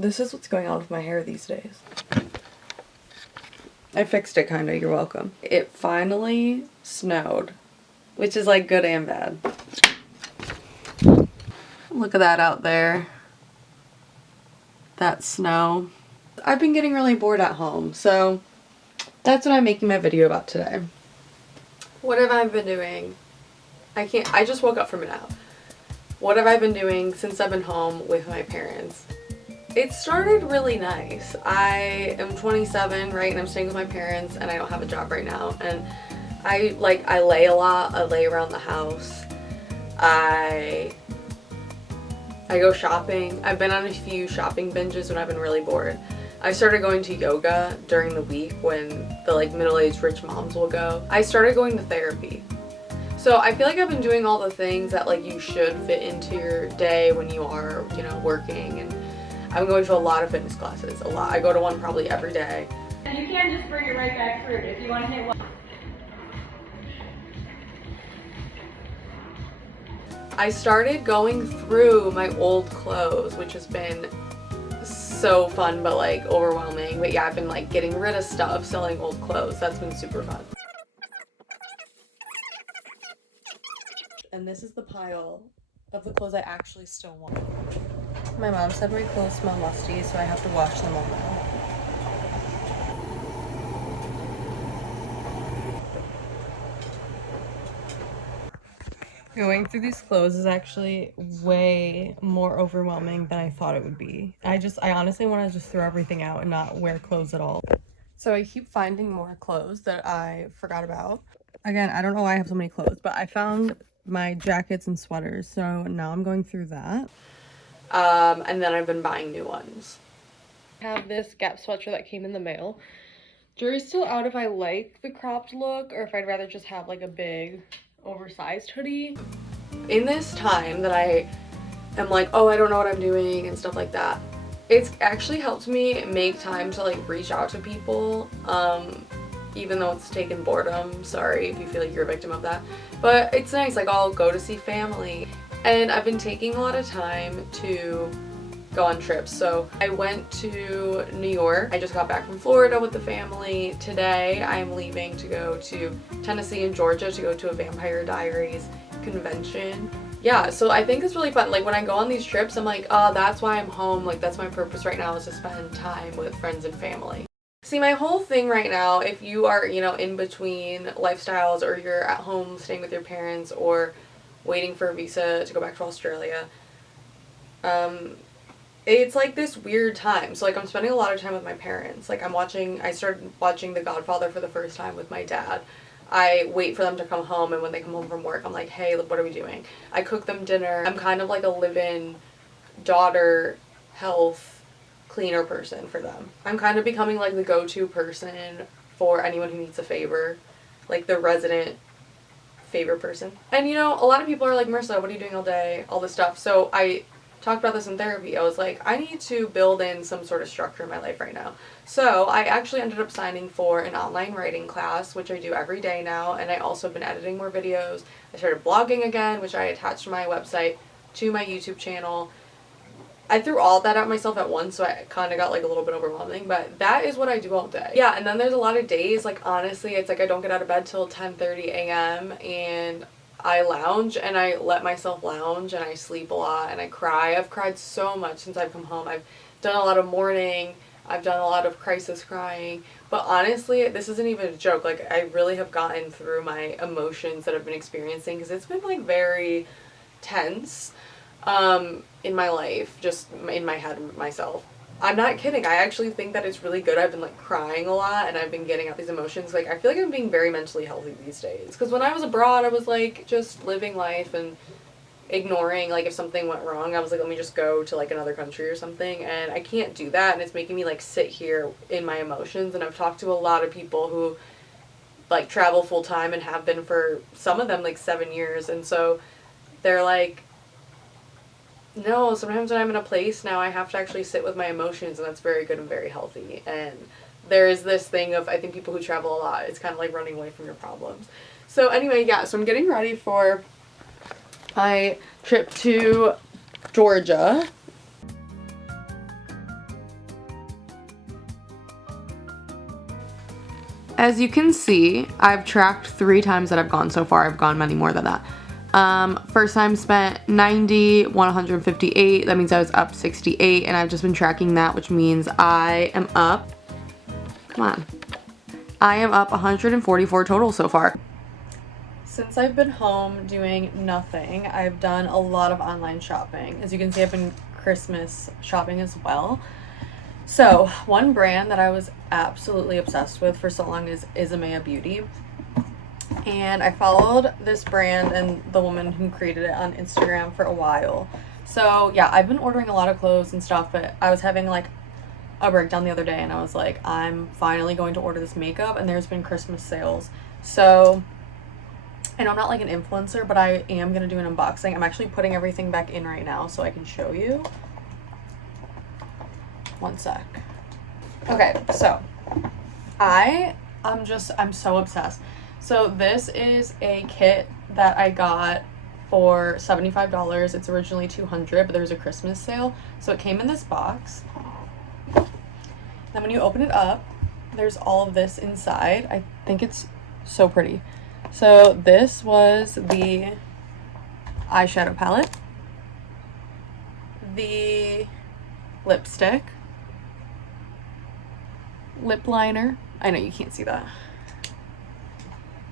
This is what's going on with my hair these days. I fixed it kinda, you're welcome. It finally snowed, which is like good and bad. Look at that out there. That snow. I've been getting really bored at home, so that's what I'm making my video about today. What have I been doing? I just woke up from a nap. What have I been doing since I've been home with my parents? It started really nice. I am 27, right, and I'm staying with my parents, and I don't have a job right now, and I lay a lot. I lay around the house. I go shopping. I've been on a few shopping binges when I've been really bored. I started going to yoga during the week when the middle-aged rich moms will go. I started going to therapy. So I feel like I've been doing all the things that you should fit into your day when you are, working, and I'm going to a lot of fitness classes, a lot. I go to one probably every day. And you can just bring it right back through if you want to hit one. I started going through my old clothes, which has been so fun but overwhelming. But yeah, I've been getting rid of stuff, selling old clothes. That's been super fun. And this is the pile of the clothes I actually still want. My mom said my clothes smell musty, so I have to wash them all now. Going through these clothes is actually way more overwhelming than I thought it would be. I honestly want to just throw everything out and not wear clothes at all. So I keep finding more clothes that I forgot about. Again, I don't know why I have so many clothes, but I found my jackets and sweaters, so now I'm going through that. And then I've been buying new ones. I have this Gap sweatshirt that came in the mail. Jury's still out if I like the cropped look or if I'd rather just have a big oversized hoodie. In this time that I am oh, I don't know what I'm doing and stuff like that, it's actually helped me make time to reach out to people, even though it's taken boredom. Sorry if you feel like you're a victim of that, but it's nice. I'll go to see family, and I've been taking a lot of time to go on trips. So I went to New York. I just got back from Florida with the family. Today I'm leaving to go to Tennessee and Georgia to go to a Vampire Diaries convention. Yeah, so I think it's really fun. When I go on these trips, I'm oh, that's why I'm home. That's my purpose right now, is to spend time with friends and family. See, my whole thing right now, if you are, in between lifestyles, or you're at home staying with your parents or waiting for a visa to go back to Australia, it's this weird time. So I'm spending a lot of time with my parents. I started watching The Godfather for the first time with my dad. I wait for them to come home, and when they come home from work, I'm hey, what are we doing? I cook them dinner. I'm kind of a live-in daughter, health, cleaner person for them. I'm kind of becoming the go-to person for anyone who needs a favor, the resident favor person. And a lot of people are Marissa, what are you doing all day? All this stuff. So I talked about this in therapy. I was I need to build in some sort of structure in my life right now. So I actually ended up signing for an online writing class, which I do every day now, and I also have been editing more videos. I started blogging again, which I attached my website to my YouTube channel. I threw all that at myself at once, so I kind of got a little bit overwhelming, but that is what I do all day. Yeah, and then there's a lot of days, honestly, it's I don't get out of bed till 10:30 a.m. and I lounge, and I let myself lounge, and I sleep a lot, and I cry. I've cried so much since I've come home. I've done a lot of mourning. I've done a lot of crisis crying. But honestly, this isn't even a joke. I really have gotten through my emotions that I've been experiencing, because it's been very tense in my life, just in my head myself. I'm not kidding. I actually think that it's really good. I've been crying a lot, and I've been getting out these emotions. I feel like I'm being very mentally healthy these days. Because when I was abroad, I was just living life and ignoring if something went wrong. I was let me just go to another country or something, and I can't do that, and it's making me sit here in my emotions. And I've talked to a lot of people who travel full time and have been for some of them 7 years, and so they're no, sometimes when I'm in a place now, I have to actually sit with my emotions, and that's very good and very healthy. And there is this thing of, I think people who travel a lot, it's kind of running away from your problems. So anyway, yeah, so I'm getting ready for my trip to Georgia. As you can see, I've tracked 3 times that I've gone so far. I've gone many more than that. First time spent 90, 158. That means I was up 68, and I've just been tracking that, which means I am up, come on, I am up 144 total so far. Since I've been home doing nothing, I've done a lot of online shopping. As you can see, I've been Christmas shopping as well. So one brand that I was absolutely obsessed with for so long is Isamaya Beauty. And I followed this brand and the woman who created it on Instagram for a while. So yeah, I've been ordering a lot of clothes and stuff, but I was having like a breakdown the other day and I was like, I'm finally going to order this makeup, and there's been Christmas sales. So I know I'm not like an influencer, but I am going to do an unboxing. I'm actually putting everything back in right now so I can show you. One sec. Okay, so I'm so obsessed. So this is a kit that I got for $75. It's originally $200, but there was a Christmas sale. So it came in this box. Then when you open it up, there's all of this inside. I think it's so pretty. So this was the eyeshadow palette, the lipstick, lip liner, I know you can't see that,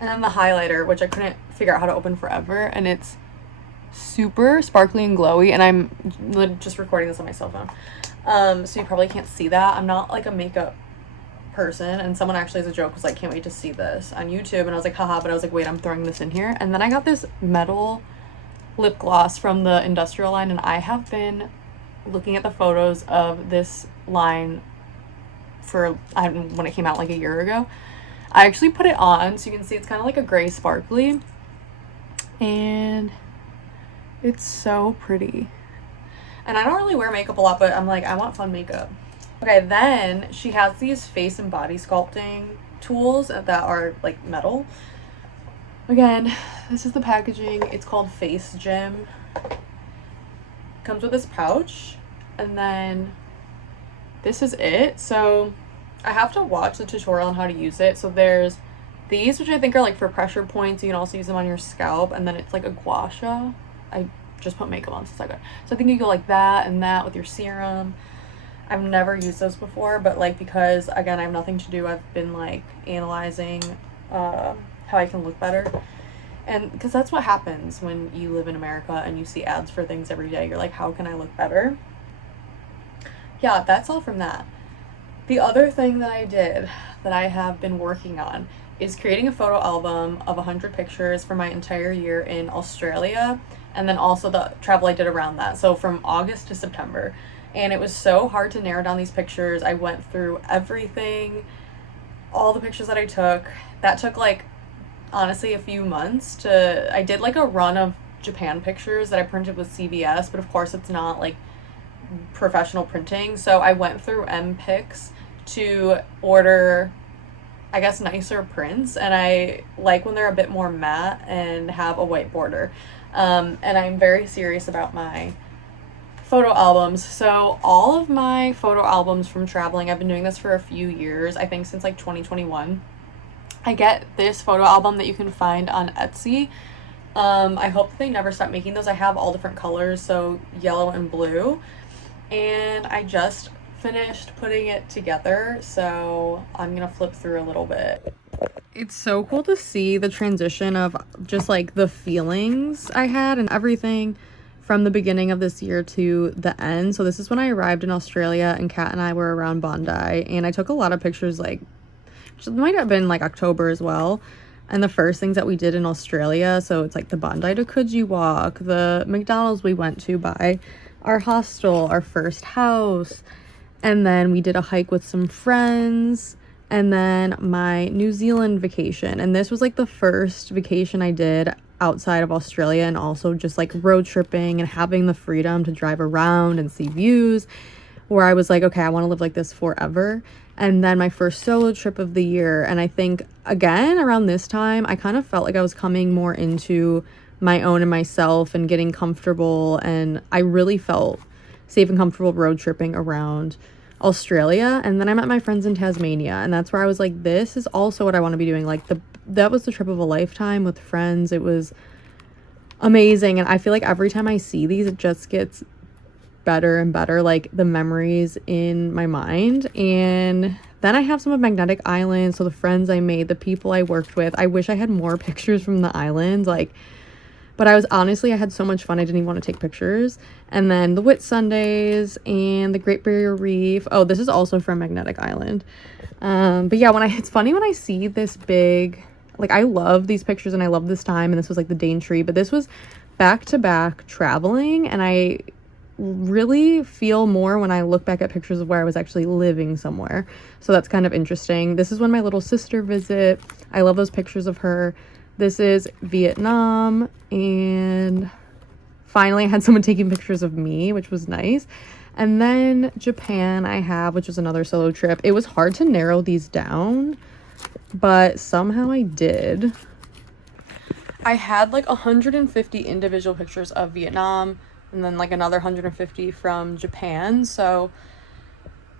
and then the highlighter, which I couldn't figure out how to open forever, and it's super sparkly and glowy, and I'm just recording this on my cell phone, so you probably can't see that. I'm not like a makeup person, and someone actually as a joke was like, can't wait to see this on YouTube, and I was like, haha, but I was like, wait, I'm throwing this in here. And then I got this metal lip gloss from the industrial line, and I have been looking at the photos of this line for when it came out like a year ago. I actually put it on so you can see it's kind of like a gray sparkly, and it's so pretty. And I don't really wear makeup a lot, but I'm like, I want fun makeup. Okay, then she has these face and body sculpting tools that are like metal. Again, this is the packaging. It's called Face Gym. Comes with this pouch, and then this is it. So I have to watch the tutorial on how to use it. So there's these, which I think are like for pressure points. You can also use them on your scalp, and then it's like a gua sha. I just put makeup on, so it's like good. So I think you go like that and that with your serum. I've never used those before, but like, because again I have nothing to do, I've been like analyzing how I can look better. And because that's what happens when you live in America and you see ads for things every day. You're like, how can I look better? Yeah, that's all from that. The other thing that I did that I have been working on is creating a photo album of 100 pictures for my entire year in Australia, and then also the travel I did around that. So from August to September. And it was so hard to narrow down these pictures. I went through everything, all the pictures that I took. That took like, honestly, a few months I did like a run of Japan pictures that I printed with CVS, but of course it's not like professional printing. So I went through MPix to order, I guess, nicer prints, and I like when they're a bit more matte and have a white border. And I'm very serious about my photo albums. So all of my photo albums from traveling, I've been doing this for a few years, I think since like 2021. I get this photo album that you can find on Etsy. I hope that they never stop making those. I have all different colors, so yellow and blue, and I just finished putting it together, so I'm gonna flip through a little bit. It's so cool to see the transition of just like the feelings I had and everything from the beginning of this year to the end. So this is when I arrived in Australia, and Kat and I were around Bondi, and I took a lot of pictures, like, which might have been like October as well. And the first things that we did in Australia, so it's like the Bondi to Coogee walk, the McDonald's we went to by our hostel, our first house, and then we did a hike with some friends, and then my New Zealand vacation. And this was like the first vacation I did outside of Australia, and also just like road tripping and having the freedom to drive around and see views, where I was like, okay, I want to live like this forever. And then my first solo trip of the year, and I think again around this time I kind of felt like I was coming more into my own and myself and getting comfortable, and I really felt safe and comfortable road tripping around Australia, and then I met my friends in Tasmania, and that's where I was like, this is also what I want to be doing. Like that was the trip of a lifetime with friends. It was amazing, and I feel like every time I see these, it just gets better and better, like the memories in my mind. And then I have some of Magnetic Island, so the friends I made, the people I worked with. I wish I had more pictures from the island, like, but I had so much fun, I didn't even want to take pictures. And then the Whit Sundays and the Great Barrier Reef. Oh, this is also from Magnetic Island. But yeah, it's funny when I see this big, like, I love these pictures and I love this time, and this was like the Daintree, but this was back to back traveling, and I really feel more when I look back at pictures of where I was actually living somewhere. So that's kind of interesting. This is when my little sister visit. I love those pictures of her. This is Vietnam, and finally I had someone taking pictures of me, which was nice. And then Japan I have, which was another solo trip. It was hard to narrow these down, but somehow I did. I had like 150 individual pictures of Vietnam, and then like another 150 from Japan. So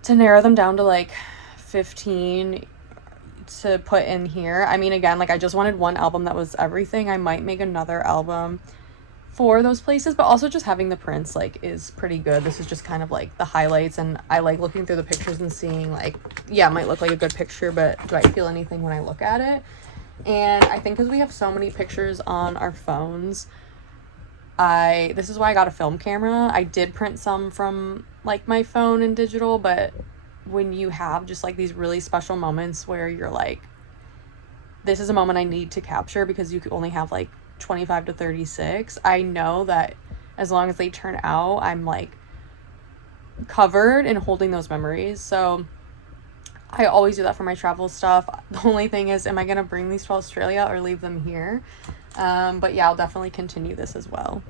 to narrow them down to like 15 to put in here, I mean, again, like I just wanted one album that was everything. I might make another album for those places, but also just having the prints like is pretty good. This is just kind of like the highlights, and I like looking through the pictures and seeing like, yeah, it might look like a good picture, but do I feel anything when I look at it? And I think because we have so many pictures on our phones, this is why I got a film camera. I did print some from like my phone and digital, but when you have just like these really special moments where you're like, this is a moment I need to capture because you could only have like 25 to 36, I know that as long as they turn out, I'm like covered in holding those memories. So I always do that for my travel stuff. The only thing is, am I going to bring these to Australia or leave them here? But yeah, I'll definitely continue this as well.